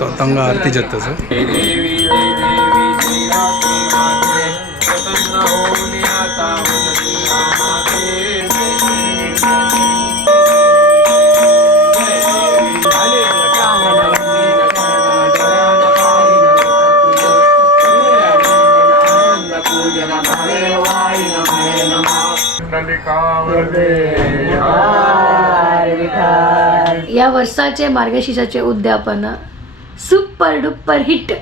तंगा आरती जाताचं या वर्षाचे मार्गशीर्षाचे उद्यापन super duper hit.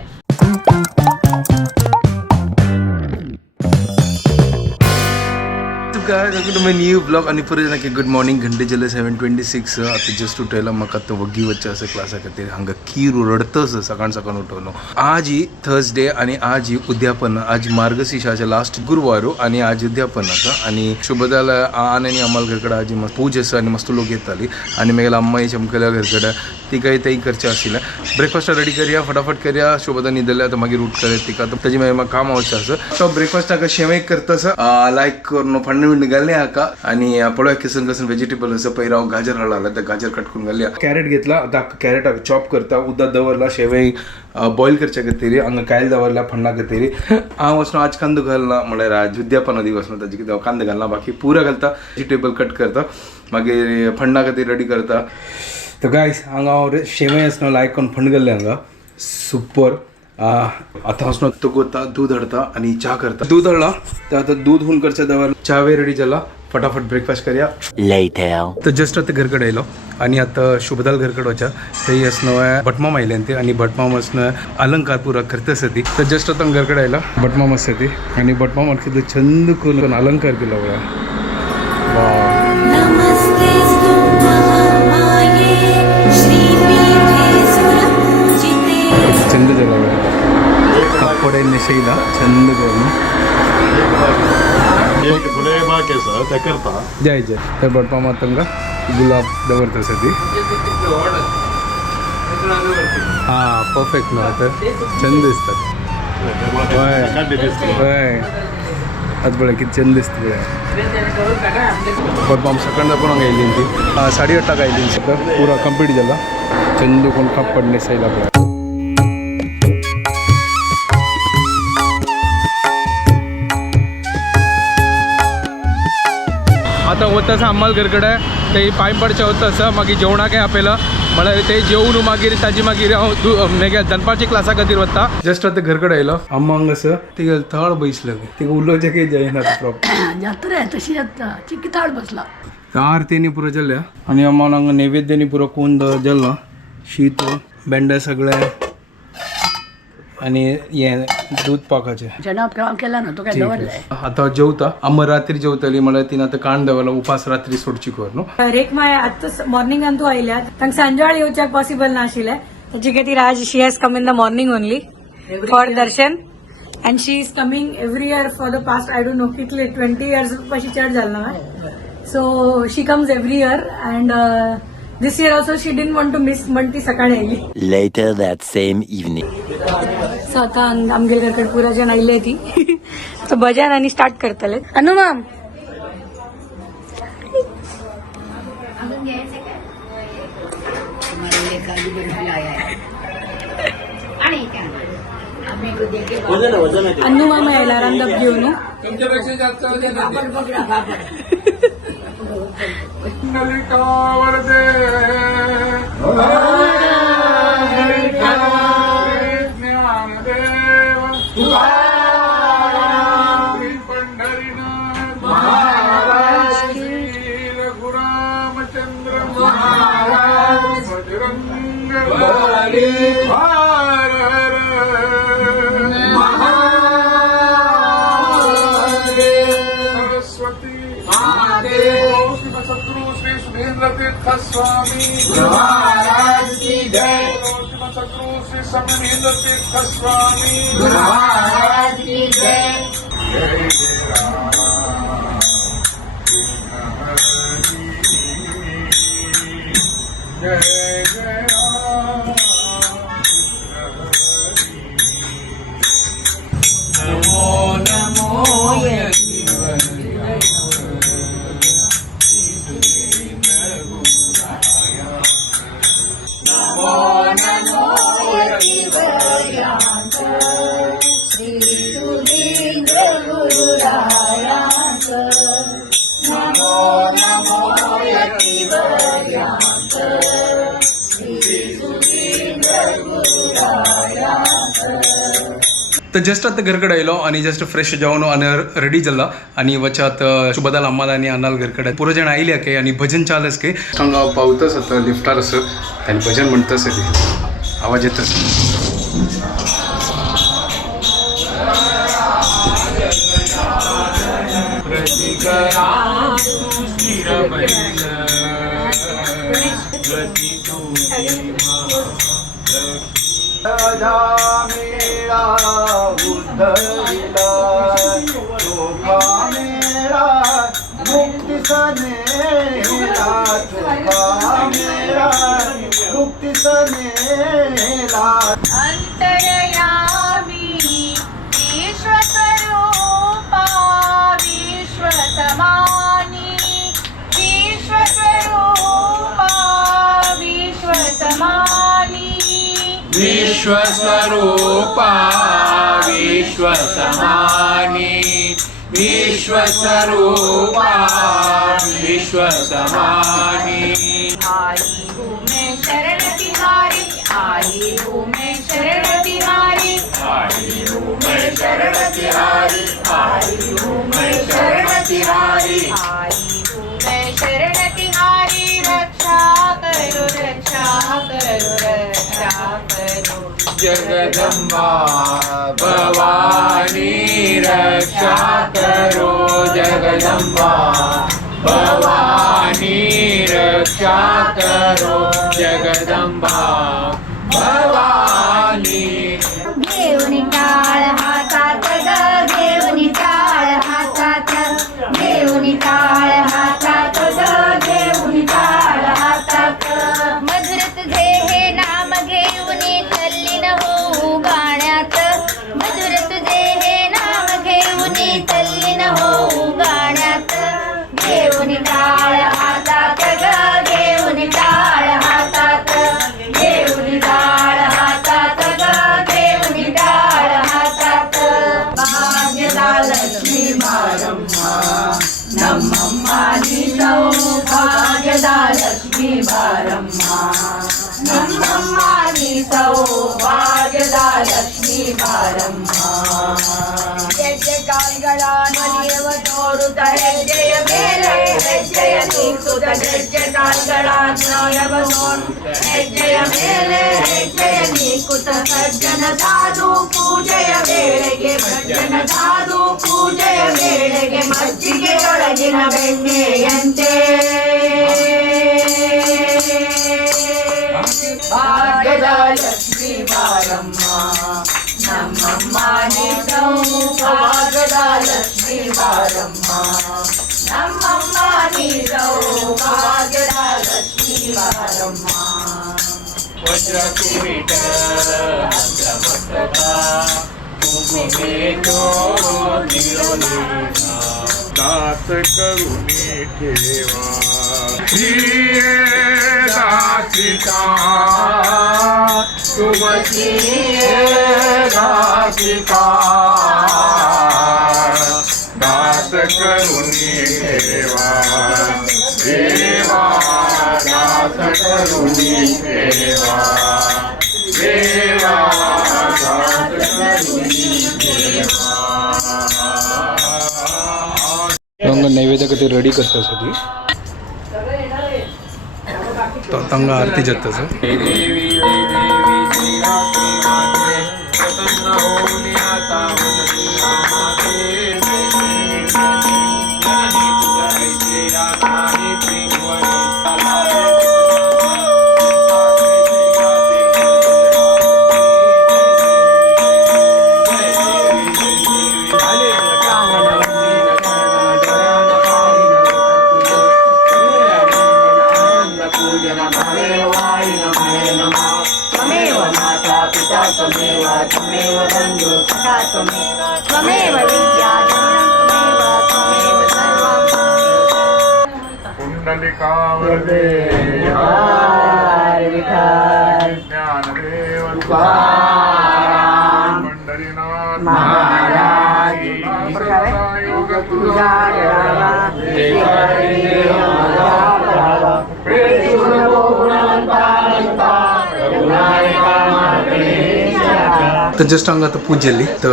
New blog आणि परत गुड मॉर्निंग घंटे जले 7:26 आता जस्ट उठायला म्हाका तो वग्गी वच्चे असं क्लासा खातीर हांगा कीर रडतस सकाळ सकाळ उठवलो. आज ही थर्सडे आणि आज ही उद्यापन आज मार्गशीर्षाचे लास्ट गुरुवार आणि आज उद्यापन आसा आणि शुभदाला आणि अम्माल घरकडे आज मस्त पूज आसा आणि मस्त लोक येताली आणि मागीर अम्माई चमकल्या घरकडे ती काही तें करचें आशिल्लें. ब्रेकफास्ट रेडी करया फटाफट करया. शुभदा न्हिदल्या आतां मागीर उठ करया तिका ताजी मागीर म्हाका काम आवडचें आसा. तो ब्रेकफास्ट हाका शेवय करता लायक करून फंड घालले हाका आणि पळय किसन कसन व्हेजिटेबल असं पयरा हांव गाजर हाडला तर गाजर कट करून घालया. कॅरेट घेतला आता कॅरेट चॉप करता उदक दवरला शेवय बॉयल करच्या खातीर हांगा कायल दवरला फंडा खातीर. हांव वचून आज कांदो घालना म्हळ्यार आज उद्यापना दी वचून ताजे कितें कांदो घालना बाकी पुरा घालता व्हेजिटेबल कट करता मागीर फंडा खातीर रेडी करता. तर गायस हांगा हांव शेवय आसना लायक करून फंड घाल्ले हांगा सुपर. आता वचून तो गोता दूध हाडता आणि च्या करता. दूध हाडला तर आता दूध होऊन करच्या दवर च्यावे रेडी जाला फटाफट ब्रेकफास्ट करया. तर जस्ट आता घरकडे आयलो आणि आता शुभदाल घरकडे वचा थंय आसनो भटमाम आयल्यान ती आणि भटमाम आसनो अलंकार पुरा करता आसा ती. तर जस्ट आता घरकडे आयला भटमाम आसा ती आणि भटमाम कितें छंद करून अलंकार केला बघा. छंद झाला कपडे नेसयला छंद करून जय जय त्या भटमामा तांकां गुलाब दवरता आसा ती. हां परफेक्ट न्हू आतां छंद दिसतात. हय हय आतां पळय कितें छंद दिसता पळय. भटमाम सकाळ दाखोवन हांगा येयली ती 8:30 आयली सकाळ पुरा कंप्लीट जाला. छंद कोण कापड नेसयला पळय. आता होत आसा अम्माल घरकडे ते पायंपाडचें होत आसा मागीर जेवणाक आपयला म्हळ्यार ते जेवन मागीर ताजी मागीर हांव मेगा दनपारची क्लासा खातीर वता. जस्ट आता घरकडे आयलो अम्मा हांगा आसा तिका थाळ बसले तिका उलोवचें काही जायना प्रॉब्लेम जात्रा तशी जाता चिकी ताळ बसला. आरतीनी पुरो जाल्या आणि अम्मान हांगा नैवेद्यानी पुरो कोण जाल्ला शीत बेंडे सगळे आणि हे दूध पाकाचे केला ना तो काय दवरलाय. आता जेवता अम्मा रात्री जेवतली म्हळ्यार तिने आता काण दवरला उपास रात्री सोडची कर न्हू. रेख माय आतां मॉर्निंगान तूं आयल्यात तांकां सांजवाळ येवच्याक पॉसिबल नाशिल्लें ताचे खातीर आज she has come in the morning only for darshan and she is coming every year for the past I don't know कितले 20 years पाशी चड जालें ना. So she comes every year and this year also she didn't want to miss म्हण ती सकाळी आयली. Later that same evening. सो आता आमगे घरकडे पुरा जण आयले ती सो भजन आनी स्टार्ट करतले. अनु मॅम अन्नू मामा यायला रांदप घेऊन स्वामी महाराज की जय. श्री समरेंद्र तीर्थ स्वामी महाराज की जय. जय जय राम जय जय राम. नमो नमो तर जस्ट आता घरकडे आयलो आणि जस्ट फ्रेश जावन आणि रेडी जाला आणि वचात शुभदाल अम्माला आणि अन्नाल घरकडे पुरो जण आयल्या के आणि भजन चालस के हांगा पावतस आता लिफ्टार असं आणि भजन म्हणतस ते आवाज येतस राजा मेरा उद्धरिला चोखा मेरा मुक्ति सनेला चोखा मेरा मुक्ति सनेला अंतर्यामी विश्वस्वरूपा विश्वसमानी विश्वस्वरूपा विश्वसमानी विश्वस्वरूपा विश्वसमानी विश्वस्वरूपा विश्वसमानी आई हूँ मैं शरण तिहारी आई हूँ मैं शरण तिहारी आई हूँ मैं शरण तिहारी आई हूँ मैं शरण तिहारी आई हूँ मैं शरण तिहारी रक्षा करो रक्षा करो रक्षा करो जगदम्बा भवानी रक्षा करो जगदम्बा भवानी रक्षा करो जगदम्बा भवानी घेऊन टाळ हातात ग घेऊन टाळ हातात घेऊन टाळ हातात ग घेऊन टाळ हातात मधुर तुझे हे नाम घेऊन तल्लीन होऊ गाण्यात मधुर तुझे हे नाम घेऊन तल्लीन होऊ गाण्यात घेऊन टाळ हातात ग घेऊन टाळ हातात घेऊन टाळ हातात ग घेऊन टाळ हातात भाग्यदा लक्ष्मी बारम्मा नಮ್ಮಮ್ಮ ನೀನು ಭಾಗ್ಯದ ಲಕ್ಷ್ಮೀ ಬಾರಮ್ಮ ನಮ್ಮಮ್ಮ ನೀನು ಭಾಗ್ಯದ ಲಕ್ಷ್ಮೀ ಬಾರಮ್ಮ ಹೆಜ್ಜೆಗಾಲಿಗಳ ಮನೆಯವ ನೋಡುತ್ತ ಹೆಜ್ಜೆಯ ಮೇಲೆ ಹೆಜ್ಜೆಯ ನೀಸುತ್ತ ಹೆಜ್ಜೆಗಾಲಿಗಳ ನೋಯವ ನೋಡುತ್ತ ಹೆಜ್ಜೆಯ ಮೇಲೆ ಹೆಜ್ಜೆಯ ನೀಕುತ್ತ ಸಜ್ಜನ ಸಾಧು ಪೂಜೆಯ ವೇಳೆಗೆ ಭಜನ ಸಾಧು ಪೂಜೆಯ ವೇಳೆಗೆ ಮಜ್ಜಿಗೆಯೊಳಗಿನ ಬೆಣ್ಣೆಯಂತೆ ಭಾಗ್ಯದ ಲಕ್ಷ್ಮೀ ಬಾರಮ್ಮ ನಮ್ಮಮ್ಮ ನೀನು ಭಾಗ್ಯದ ಲಕ್ಷ್ಮೀ ಬಾರಮ್ಮ ನಮ್ಮಮ್ಮ ನೀನು ಭಾಗ್ಯದ ಲಕ್ಷ್ಮೀ ಬಾರಮ್ಮ वज्रकिरीट हस्तमस्तका कुंकुमेतो निरोलेखा दास करुणी ठेवा प्रिये दासिका तुमची दासिका दास करुणी ठेवा देवा दास करुणी ठेवा देवा दास करुणी ठेवा हांगा नैवेद्य कधी रेडी करता ती तो हांगा आरती जाता हे देवी हे देवी श्रीरात्री माते प्रसन्न होऊन आता मनसी आमाते जननी तुझा ऐसे नाही त्रिभुवनी त्वमेव बन्धु सखा त्वमेव विद्या त्वमेव सर्वं कुंडलिकावरदे ज्ञानदेव तुकाराम पंढरीनाथ महाराज योग तुझा करुणाय कामाकडे तर जस्ट हांगा आतां पूज जाल्ली तर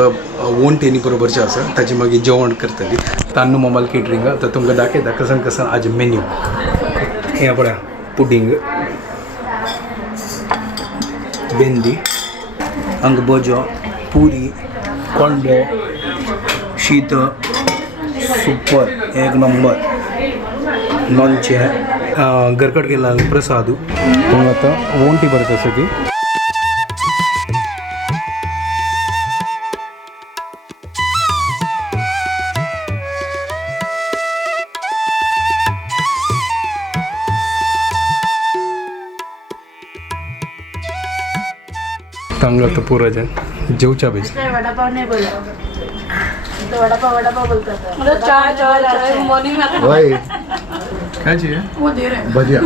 वोंट तेणी बरोबरचे आसा ताची मागीर जेवण करतली तान्नू मोबायल केटरिंगा तर तुमकां दाखयता कसन कसन आज मेन्यू हें पळया पुडिंग बेंदी हांगा बोजो पुरी कोंडो शीत सुपर एक नंबर लोणचें गरकट केला प्रसाद मग आता वोंटी बरत आसा ती चांगलं तर पुराजन जेवच्या पाहिजे वडापाव नाही बोलत वडापाव बोलतात चाय मॉर्निंग कायची भजिया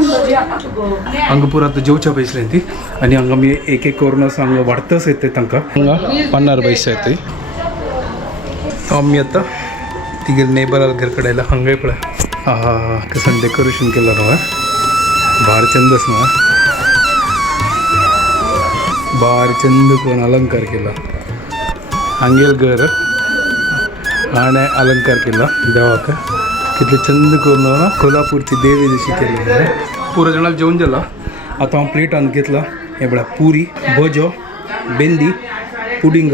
हांगा पुरा आतां जेवच्या पयसलें ती आनी हांगा आमी एक एक करून असं हांगा वाडटस येते तांकां हांगा 50 पैसे येते आमी आतां तिगे नेबराल घर कडेन आयला हांगाय पळय आहा कसं डेकोरेशन केलं न्हू भार चंदस ना भार चंद करून अलंकार केला हांगेल घर आणि अलंकार केला देवाक कितले चंद करून ना कोल्हापूरची देवी जशी केली पुरो जाणां जेवण जाला आतां हांव प्लेटान घेतला हे पळय पुरी भोजो बेंदी पुडिंग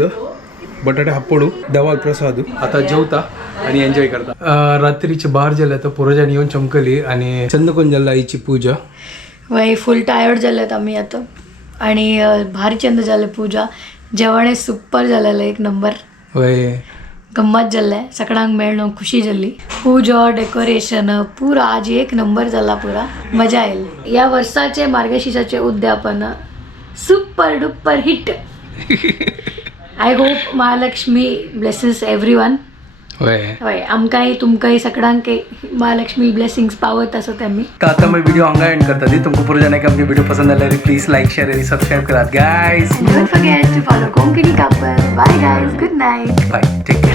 बटाटे हापडू देवाल प्रसाद आतां जेवता आणि एन्जॉय करता रात्रीचे 12 जाले आतां पुरो जाण येवन चमकली आणि चंद करून जाल्ला आईची पूजा वय फुल टायर्ड जाल्यात आमी आतां आणि भारी चंद जाले पूजा जेवण सुपर जालेलें एक नंबर वय गम्मत जाल्लें सगळ्यांक मेळ्ळो खुशी जाल्ली पूजा डेकोरेशन पुरा आज एक नंबर जाला पुरा मजा येयली या वर्साचे मार्गशीर्षाचे उद्यापन super duper hit I hope Mahalakshmi blesses everyone वय हय आमकांय तुमकांय सगळ्यांक महालक्ष्मी ब्लेसिंग्स पावत आसत आमी तर आता मैं वीडियो हांगा एंड करता ती तुमको पुरो जाने का आमचे वीडियो पसंद आले प्लीज लाइक शेयर आणि सब्सक्राइब करा guys don't forget to follow Konkani couple bye guys good night bye take